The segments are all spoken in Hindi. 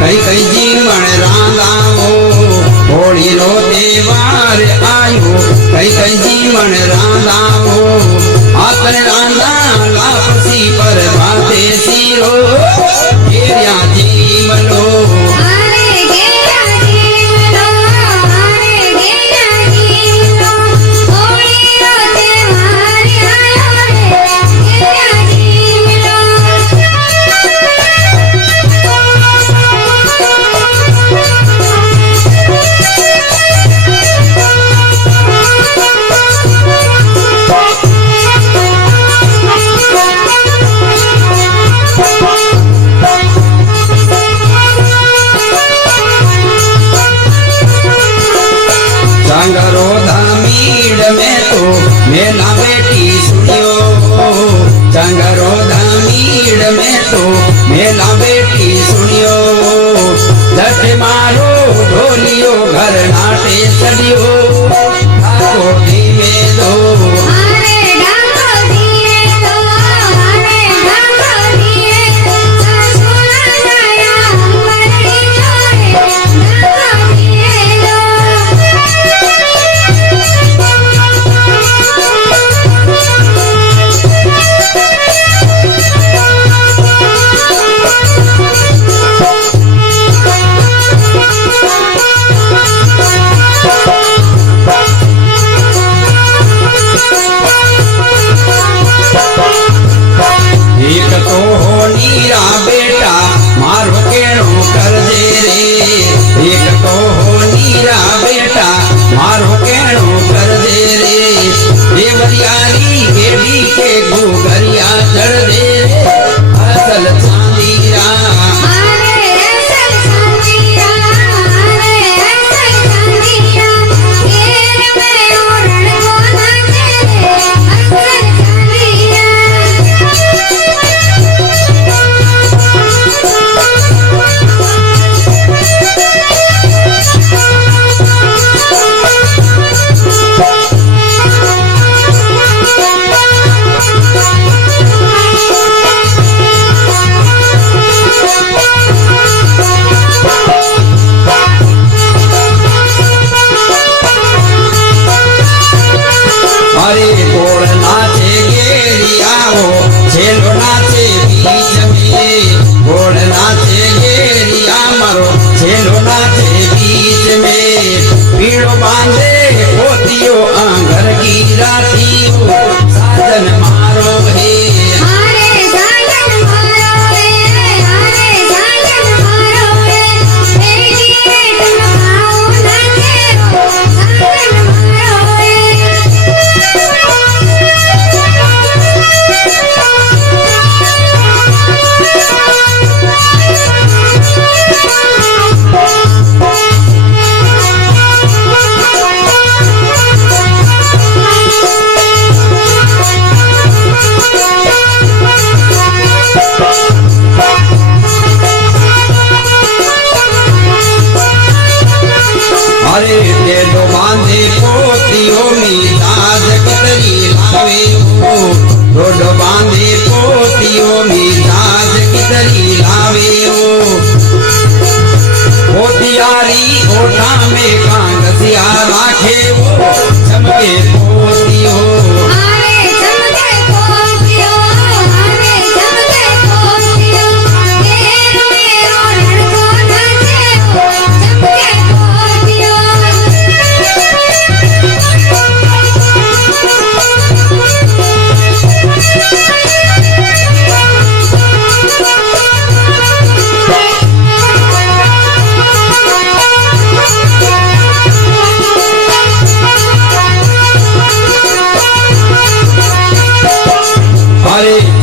कई कई जीवन रांधाओ होली रो त्योहार आयो कई कई जीवन रांधाओ आतन रांधा लापसी पर भाते सीरो घेरिया जीवनो मेला बेटी सुनियो चंगरो धामीड़ में तो मेला बेटी सुनियो जट मारो ढोलियो घर नाटे चलियो कोठी में दो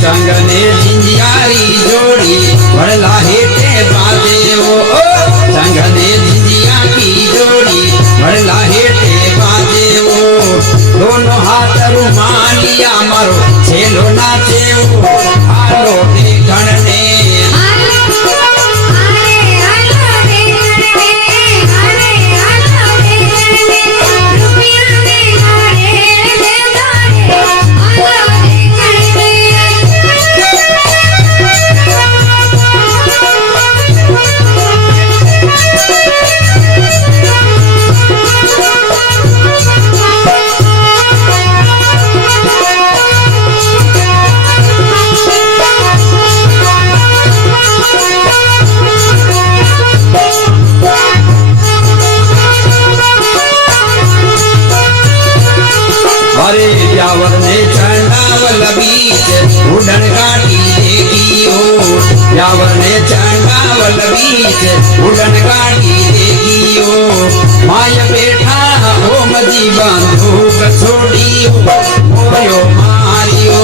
चंगने झिंझियारी जोड़ी भड़ला हेटे बाजे वो चंगने झिंझिया की जोड़ी भड़ला हेटे बाजे वो दोनों हाथ रुमालिया मरो छेलो नाचे वो आलो के गणने वृंदावन बीच उड़न गाड़ी देगियो माय बैठा ओम जी बंदूक छोड़ियो मोयो मारियो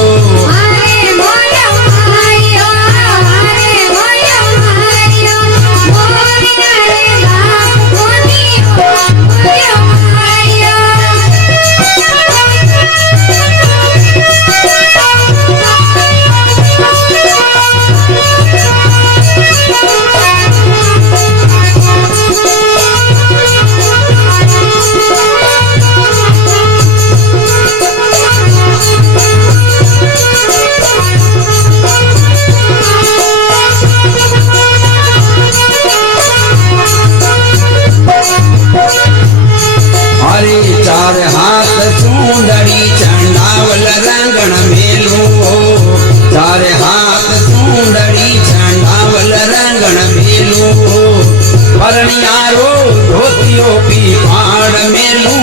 चार हाथ सुंदरी चंडावल रंगण मेलो चार हाथ सुंदरी चंडावल रंगण मेलो परनियारो धोतियो पी पाड़ मेलू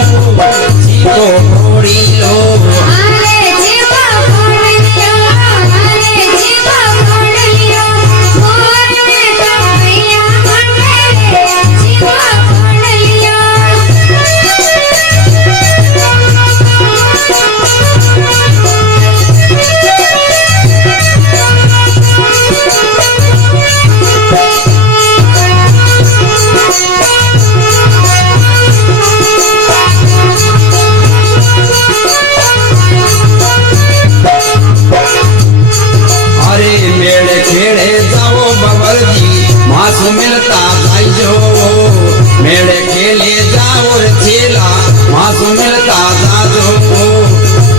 जीवो घोड़ी लो मासु मिलता जाइजो मेरे खेले जाओ रे चेला मासु मिलता जाजो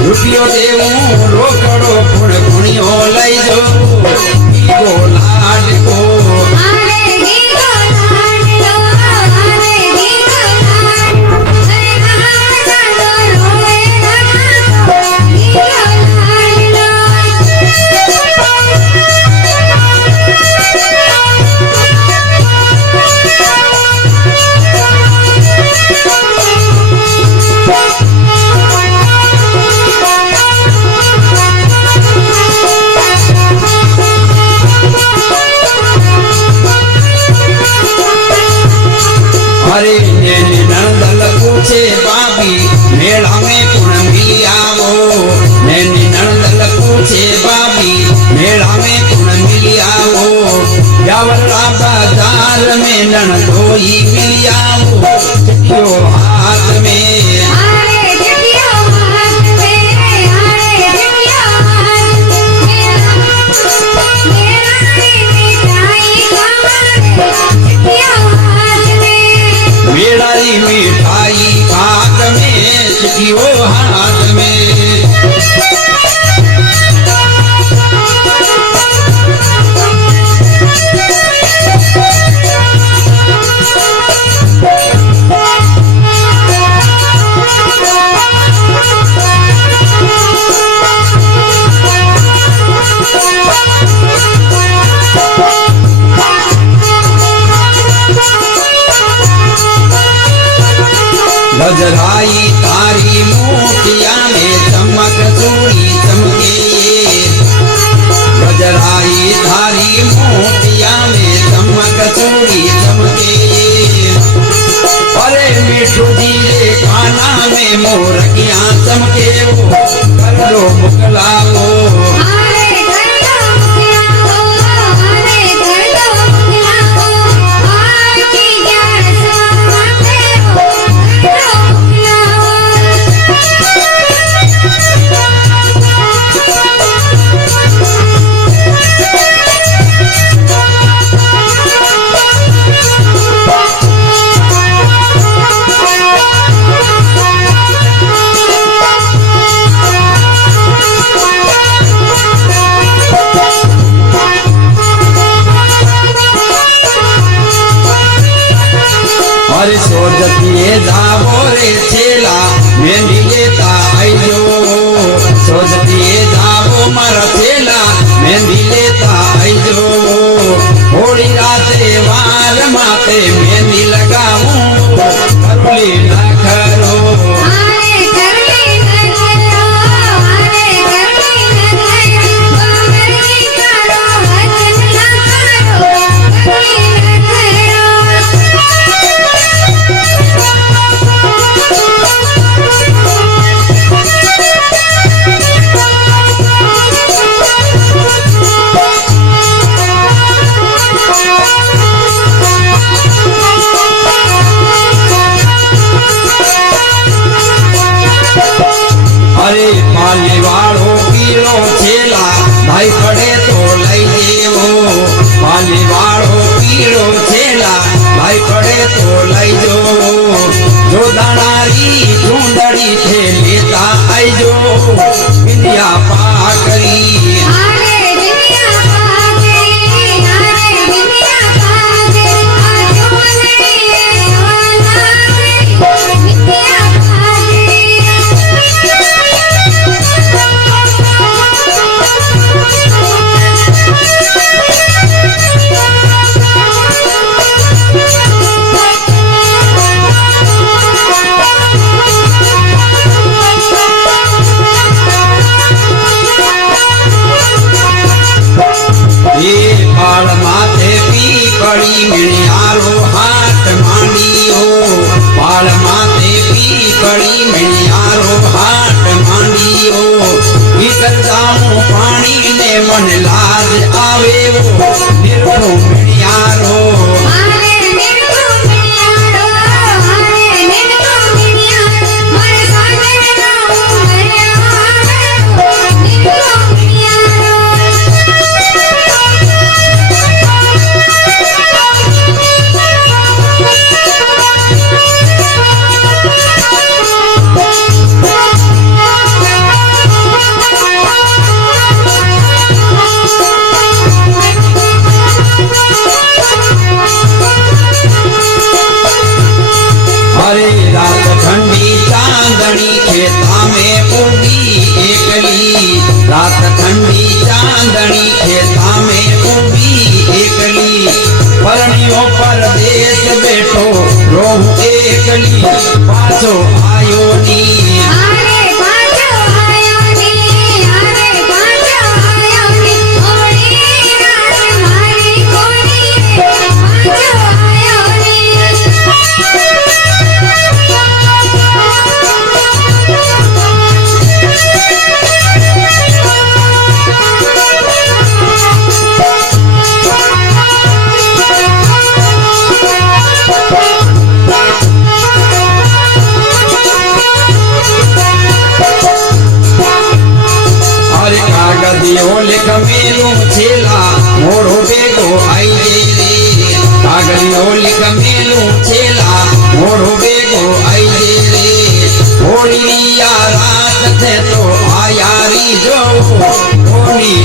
रुपयो देवू रोकड़ो फुण फुणियो लईजो गीगो लाड को नंदल पूछे बाबी मेला में कुण मिली आवो नैनी नंदल पूछे बाबी मेला में कुण मिली आवो यावला बाजार में नंदोई मिली आवो चिट्ठियो हाथ में मेड़ाई मिठाई हाथ में चिट्ठियो हाथ में गजराई तारी मोतिया में चमक चूड़ी चमके गजराई तारी मोतिया में चमक चूड़ी चमके अरे मिठू जी काना में मोरकियां चमके कर लो मुकलाओ अरे सोजतिए जावो रे छेला मेहंदी लेता आइजो सोजतिए जावो मारा छेला मेहंदी लेता आइजो होली राते वार माते मेहंदी लगाऊं करुली ना करो Hey! मन लाज आवे वो निर्भो मिणियारो रात ठंडी चांदनी खेता में उगी एकली परनियों परदेश बैठो रोहू एकली पाछो आयो नी लिख मेलू छेला मोरो बेगो आई रे कागलियो लिख मेलू छेला मोरो बेगो आई रे होली या रात थे तो आयारी जो होली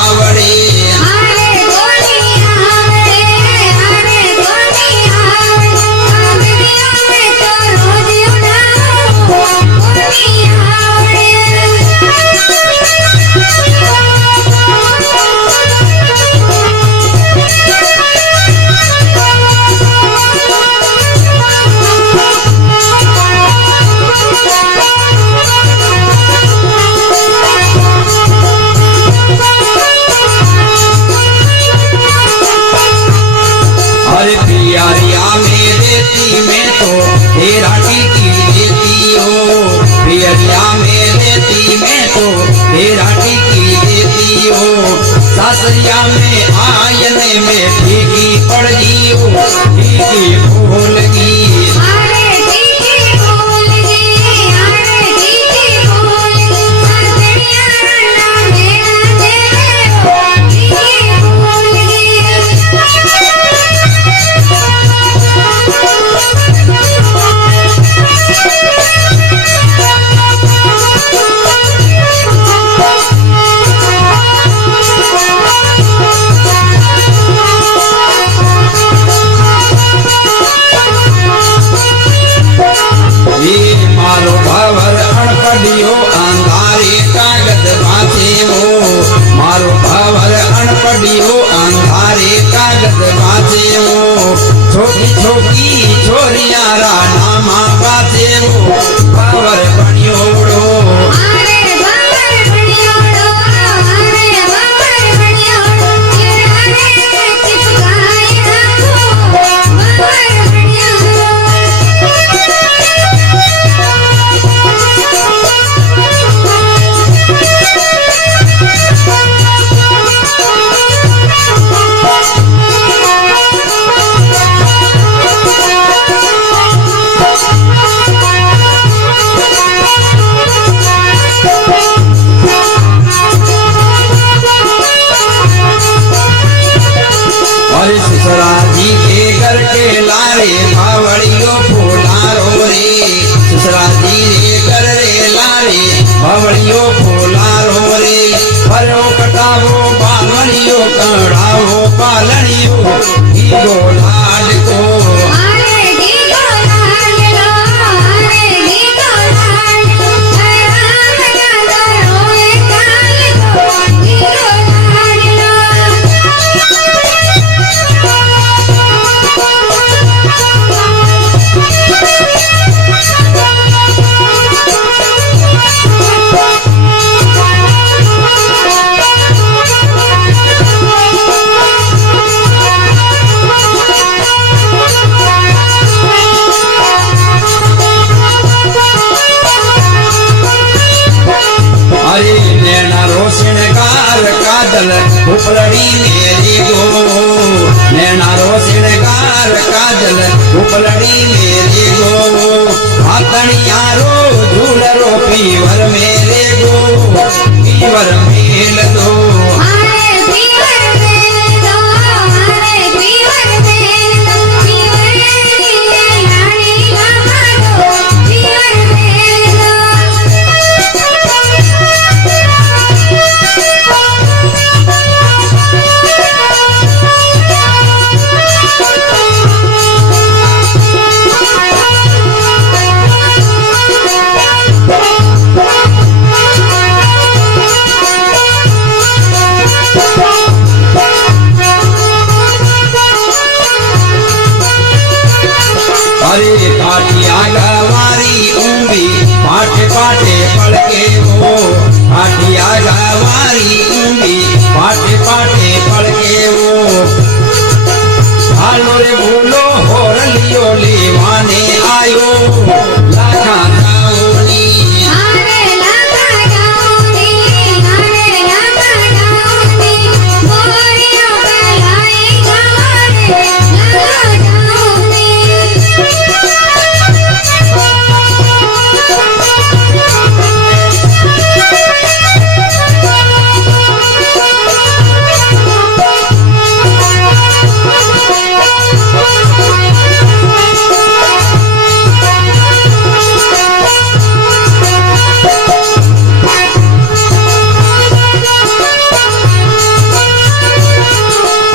आवड़े प्यारिया मेरे ती में तो तेरा टिकी देती हो प्यारिया मेरे ती में तो तेरा टिकी देती हो सासरिया में आयने में टिकी पड़ गई हो टिकी भूल गई मारो भवर अनपढ़ियो अंधारे कागज बाँचे वो मारो भवर अनपढ़ियो अंधारे कागज बाँचे वो छोटी छोटी छोरियारा नामा बाँचे वो भवर बनियोड़ो ससुरा जी के घर के लारे बावड़ियों फूलारो रे ससुरा जी रे घर रे लारे बावड़ियों फूलारो रे परो कटावो बावड़ियों कड़ावो पालड़ियों गीगो लाड को काजल उपलड़ी मेरे गो हाथनियारो झूलरो पीवर मेरे गो पीवर मेल दो काटिया गवारी ऊंबी पाटे पाटे पड़के वो काटिया गवारी ऊंबी पाटे पाटे पड़के वो हालो रे बोलो हो रलियो लेवाने आयो लाखा जाओनी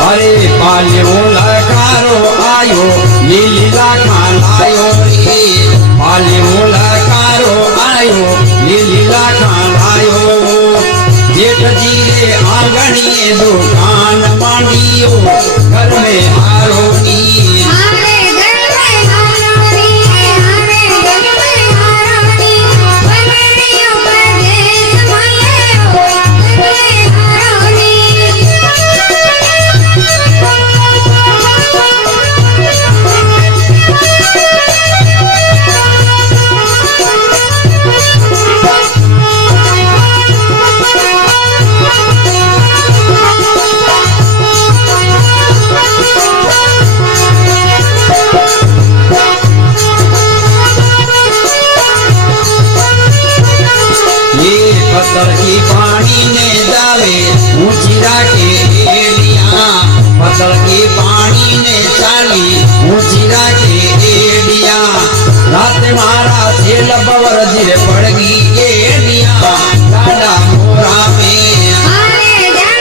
अरे पालियो लकारो आयो ये लीला खालायो रे पालियो लकारो आयो ये लीला खालायो जेठ जी रे आंगणिए दुकान मांडियो घर में हारो नी पत्थर की पानी ने जावे ऊंची राखे एड़िया पत्थर की पानी ने चाली ऊंची राखे एड़िया रात मारा सेल बवर जिरे पड़गी एड़िया डाडा मोरा में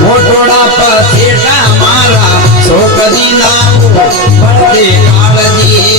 मोटोड़ा पसेटा मारा सो कदी नाम बढ़ते कालजी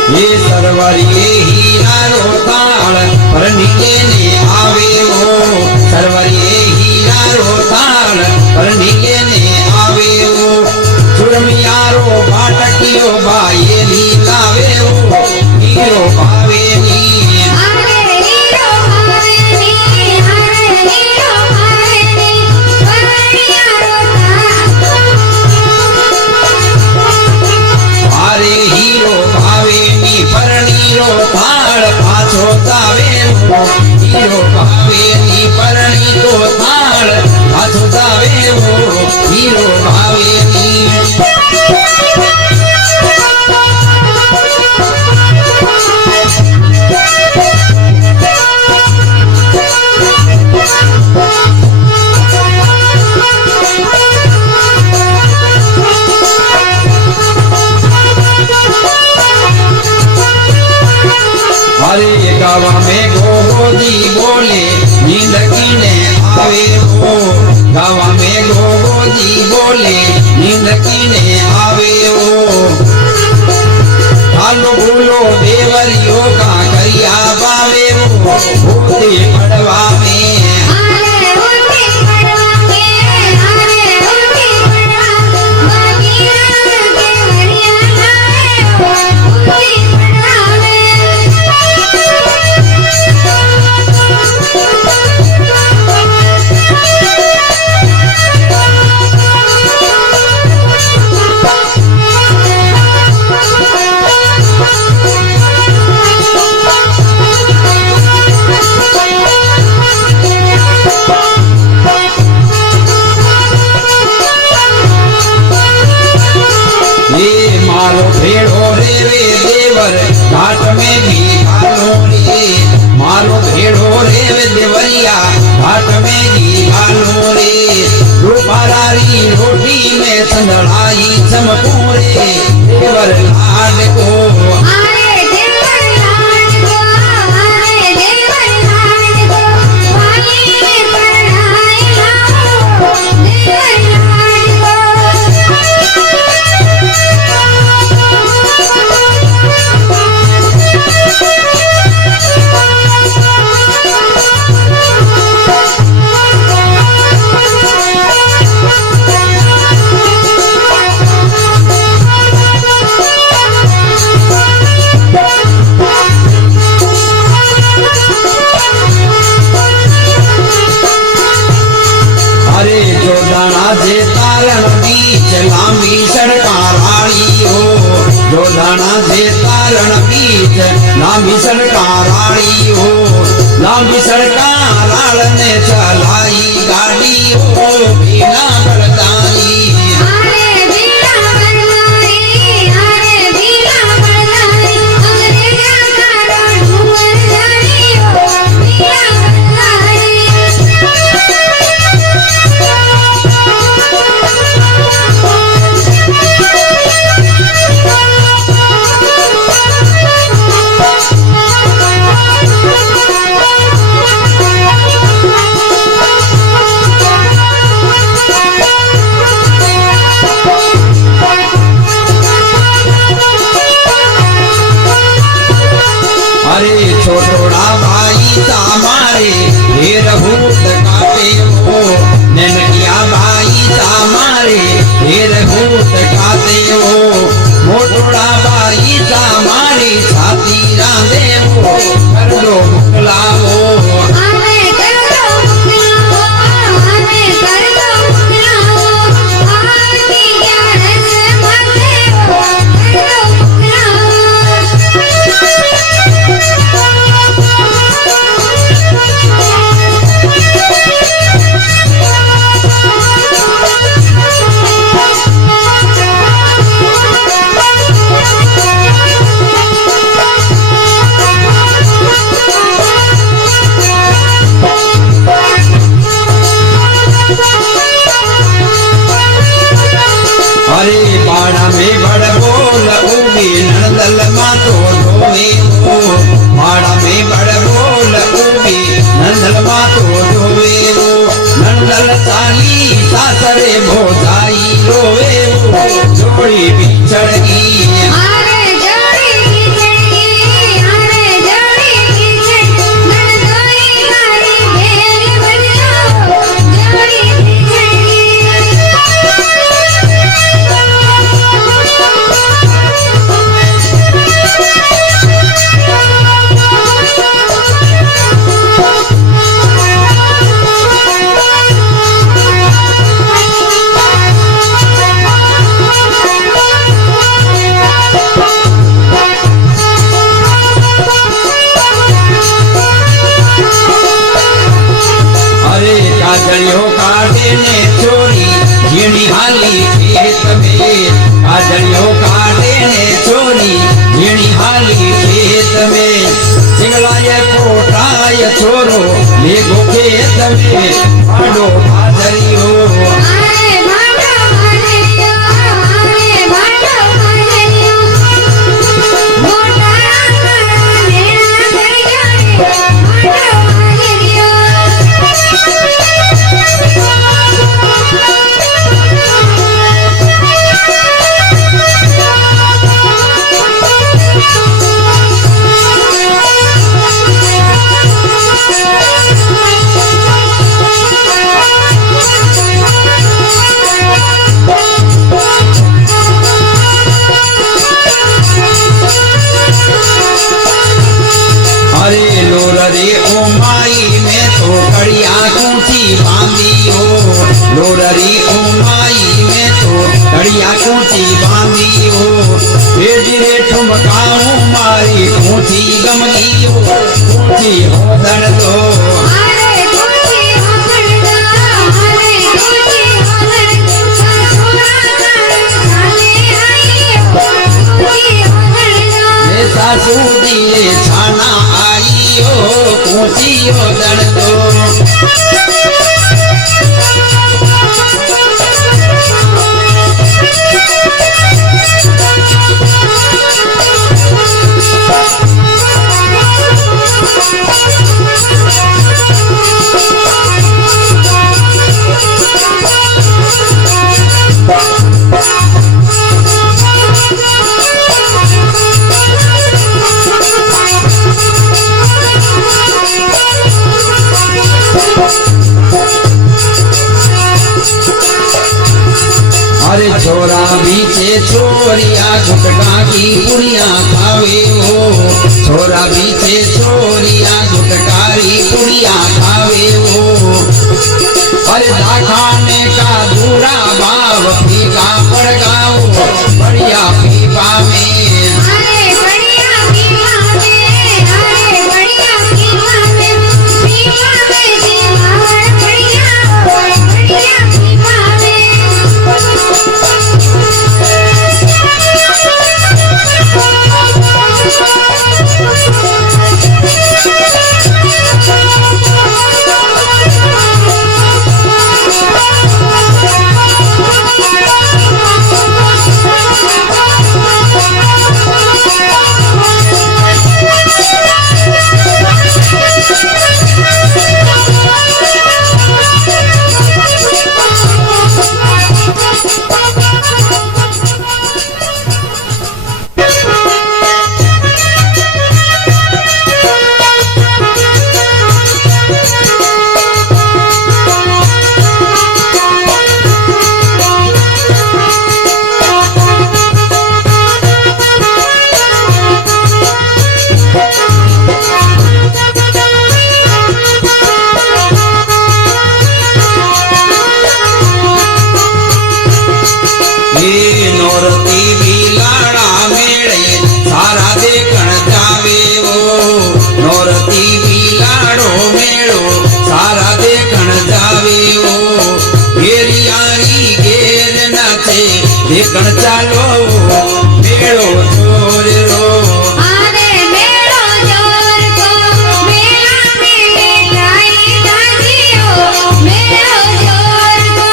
सरवरिये हीरा रोताल पर निकेने आवे हो सरवरिये हीरा रोताल पर निकेने आवे हो सुरमियारो बाटकियो बाये नी लावे हो हीरो भावे नी मारो भेड़ो रे वे देवर घाट में घी घालो रे मारो भेड़ो रे वे देवरिया घाट में घी घालो रे रूपारारी रोटी में संदड़ाई चमको रे देवर लाड को जे तारण बीच लांबी सड़काराड़ी हो जोधाना जे तारण बीच लांबी सड़काराड़ी हो लांबी सड़काराड़ ने चलाई गाड़ी हो बिना बड़दाई छोटोड़ा भाई तामारे ढेर भूत काटे हो ननकिया भाई तामारे ढेर भूत काटे हो मोटोड़ा भाई तामारे छाती रांधे हो कर दो मुकलाओ अरे बाड़ा में बड़ बोल उबी नंदल मातो धोवे हो बाड़ा में बड़ बोल उबी नंदल मातो धोवे हो नंदल चाली सासरे भोजाई रोवे हो जोड़ी बिछड़ गई काजलियों काटे ने चोरी झीणी हाली खेत में काजलियों काटे ने चोरी झीणी हाली खेत में सिंगलाय कोटाय छोरो ले गो खेत में पाडो काजलियों सासू दिए छाना आइयो पूछियो दर्दो अरे छोरा बीचे छोरिया गुटका की पुड़िया खावे हो छोरा बीचे छोरिया गुटकारी पुड़िया खावे हो अरे दाखाने का दूरा भाव फीका पड़ गाओ बढ़िया पीपा में देखण चालो मेड़ो जोर रो आरे मेड़ो जोर को मेला में लाई दादियो मेड़ो जोर को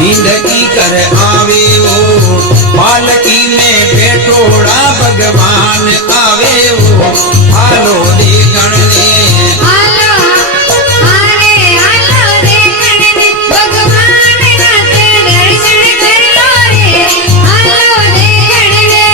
नींद की कर आवे वो पालकी में बैठोड़ा भगवान आवे वो हालो देखण ने आलो आरे आलो देखण ने भगवान नाते दर्शन कर लो रे आलो देखण ने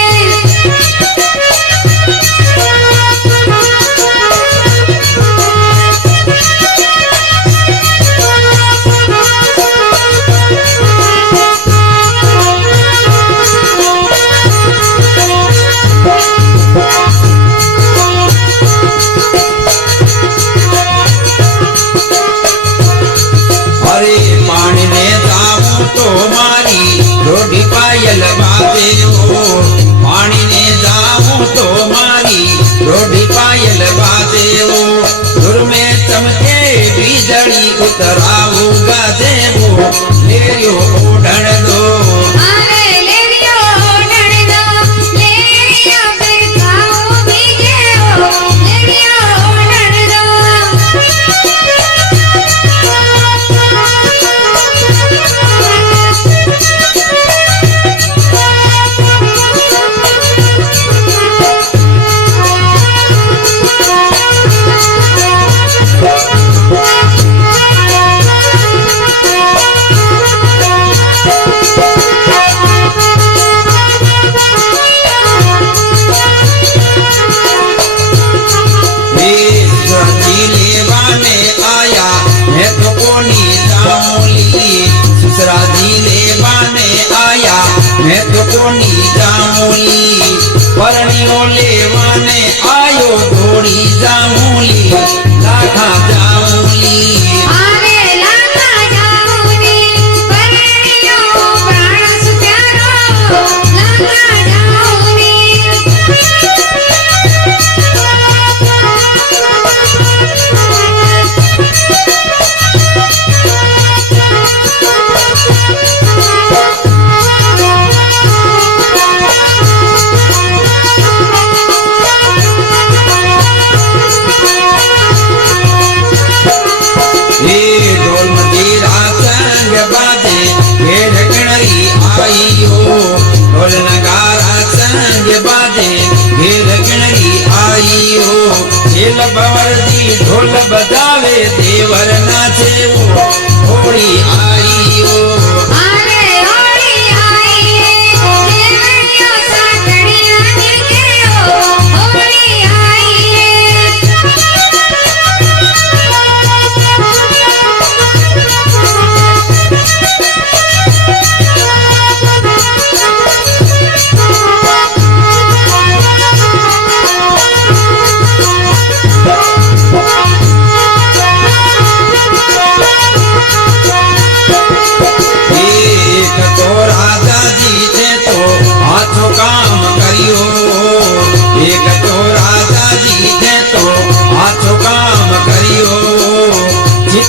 तो मारी रोटी पायल बाजे हो पानी ने जाऊं तो मारी रोटी पायल बाजे हो दूर में चमके बिजली उतराऊ गाजे हो ले ओढ़ण दो आरे ले लियो ओढ़ण दो ले लियो फिर खाओ भीगे हो ले लियो ओढ़ण दो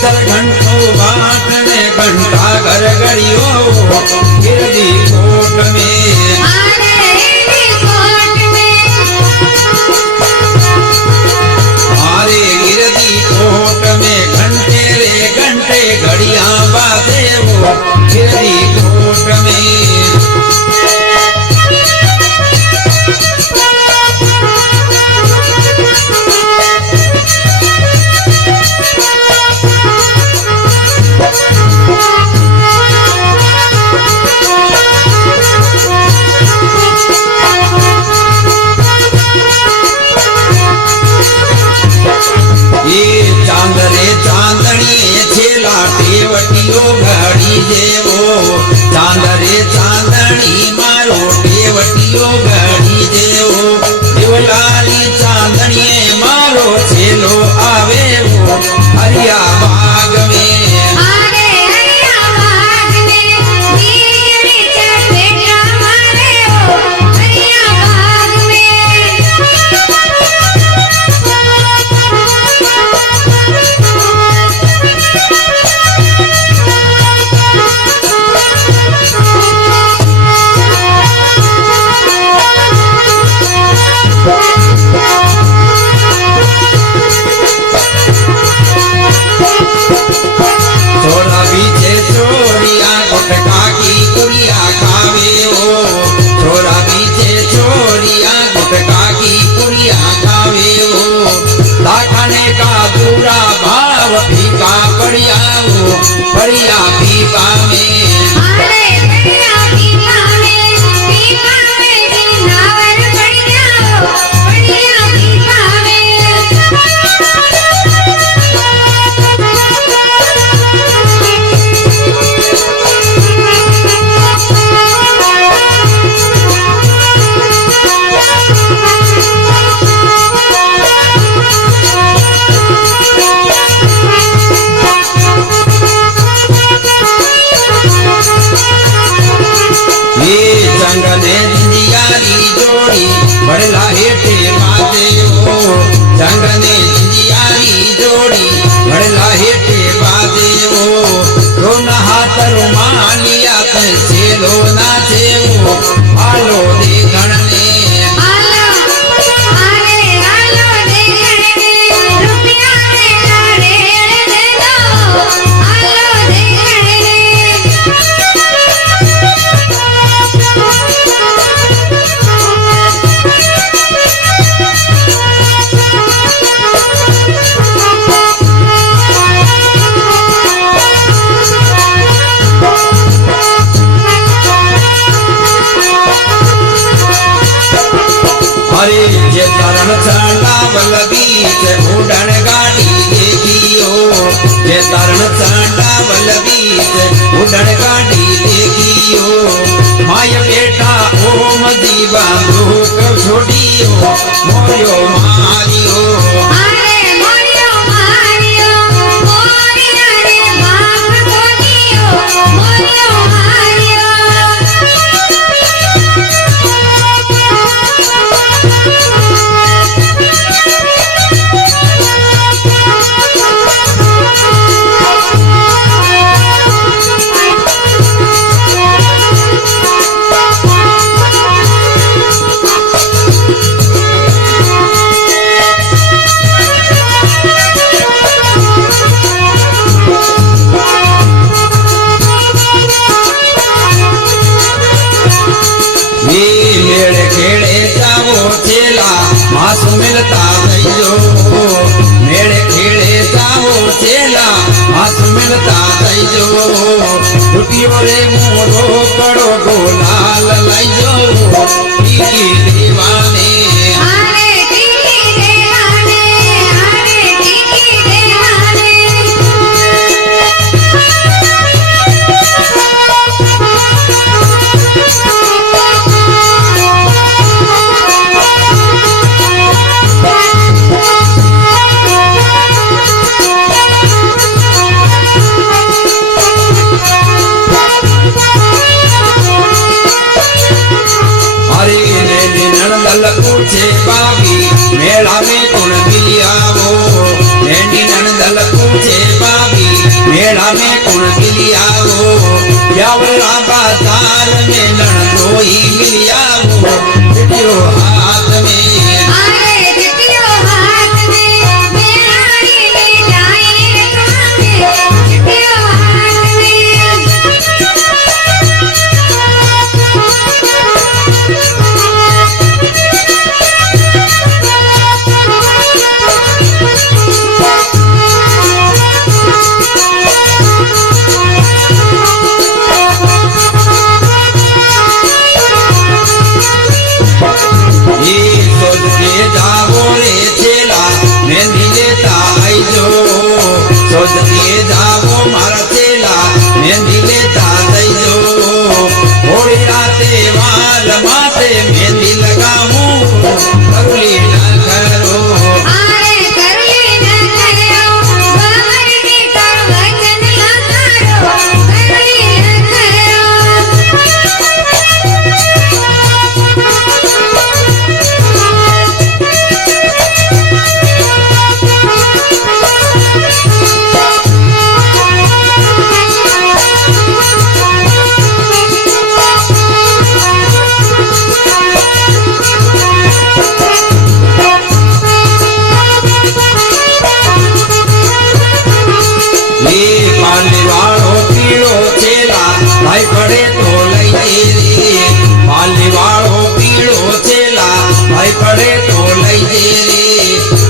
केसर घंटो बाटने घंटा घर घड़ियो गिरदी कोट में मारे गिरदी कोट में घंटे रे घंटे घड़ियां बाजे वो गिरदी कोट में चांदनी छेला टेवटियो घड़ी जेवो चांदरे चांदनी मारो टेवटियो घड़ी जेवो देवलाली चांदनी मारो छेलो आवे वो हरिया बाग में फीका पड़िया वो पड़िया पीपा जंगने जिंजियारी जोड़ी बड़ला हेटे बाजे हो जंगने जिंजियारी जोड़ी बड़ला हेटे बाजे हो रोना हाथ रुमालिया ते चेलो नाचे हो आलो देखण ने जे तरण चांडावल बीच उड़न गाड़ी देखियो जे तरण चांडावल बीच उड़न गाड़ी देखियो माय बेटा ओम दीवा दुख छोड़ियो मोयो मारियो मास मिलता जो मेरे खेड़े जाओ चेला मास मिलता जो टूटियो रे मोरो कड़ो गोलाल लाइजो टीकी दीवाने मेला में कुण मिलियावो ब्यावरा बाजार में नणदोई मिलियावो चिटियो हाथ में आरे चिटियो हाथ में मेलाड़ी में जाई रखवांगे चिटियो हाथ ये सोच के जावो रे चेला मेहंदी लेता आई जो सोच के जावो मारा चेला मेहंदी लेता आई जो थोड़ी राते वाल माथे मेहंदी लगाऊं करुली न करो आरे करली न करो बाहर की कर वचन लगारो करली न ये पाले वालो पीड़ो चेला भाई पड़े तो लई रे पाले वालो पीड़ो चेला भाई पड़े तो लई रे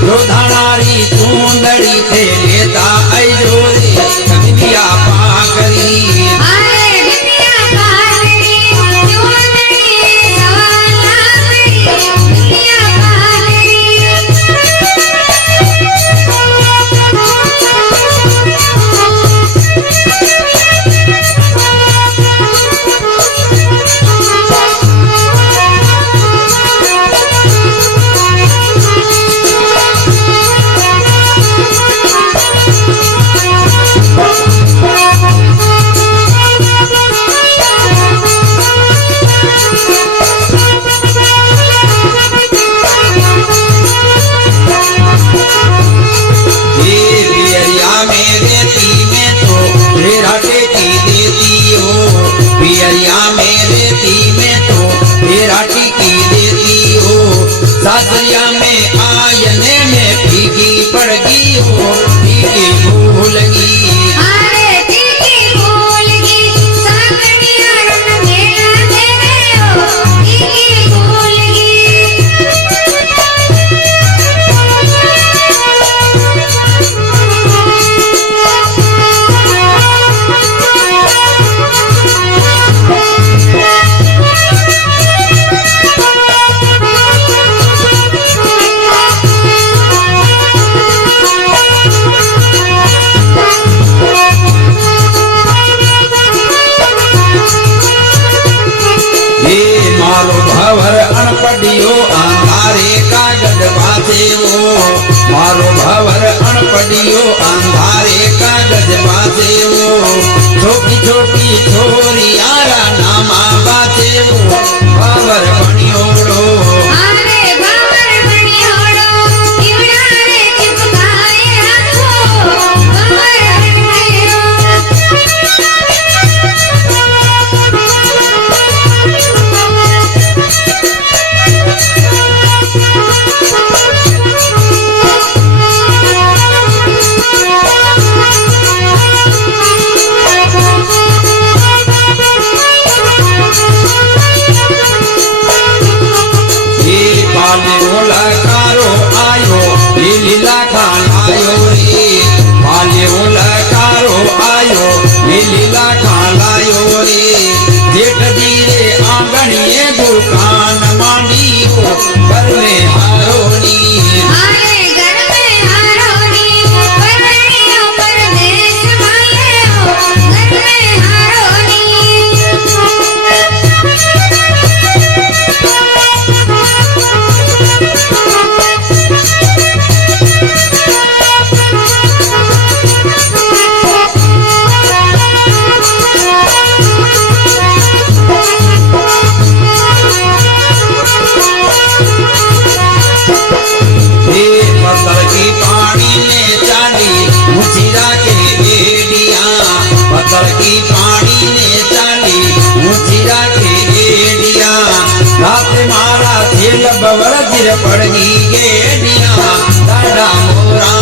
जो धानारी चूंदड़ी थे लेता आई जो रे कन्हैया पा करी आरे बिटिया पालड़ी चूंदड़ी सवाला करी बिटिया ये पियरिया में रेती में तो ढेरा टेकी देती हो पियरिया में रेती में तो ढेरा टेकी देती हो सासरिया में आयने में फीकी पड़ गई हो फीकी भूल गई आरे तीकी भूलगी साकड़िया रन मेला देवे हो तीकी भूलगी ये मारो भवर अनपढ़ियो अंधारे कागज बासे वो मारो भवर अनपढ़ियो अंधारे कागज बासे वो छोटी छोटी छोरियारा नामा बासे वो भवर बनियोड़ो आरे बाबर बनियोड़ो इवड़ा रे चिपकाए हाथो बाबर बनियो ये पाले ओला कारो आयो लीला खान आयो रे पाले ओला कारो आयो लीला खान आयो रे जेठ जीरे आंगणिए दुकान मांडी हो घर में हारोनी आरे घर में हारोनी परनियो परदेश माये हो घर में हारोनी पड़गी पानी ने चाली ऊंची राखे गेडिया रात मारा थेल बवड़ जिर पड़गी गेडिया दादा मोरा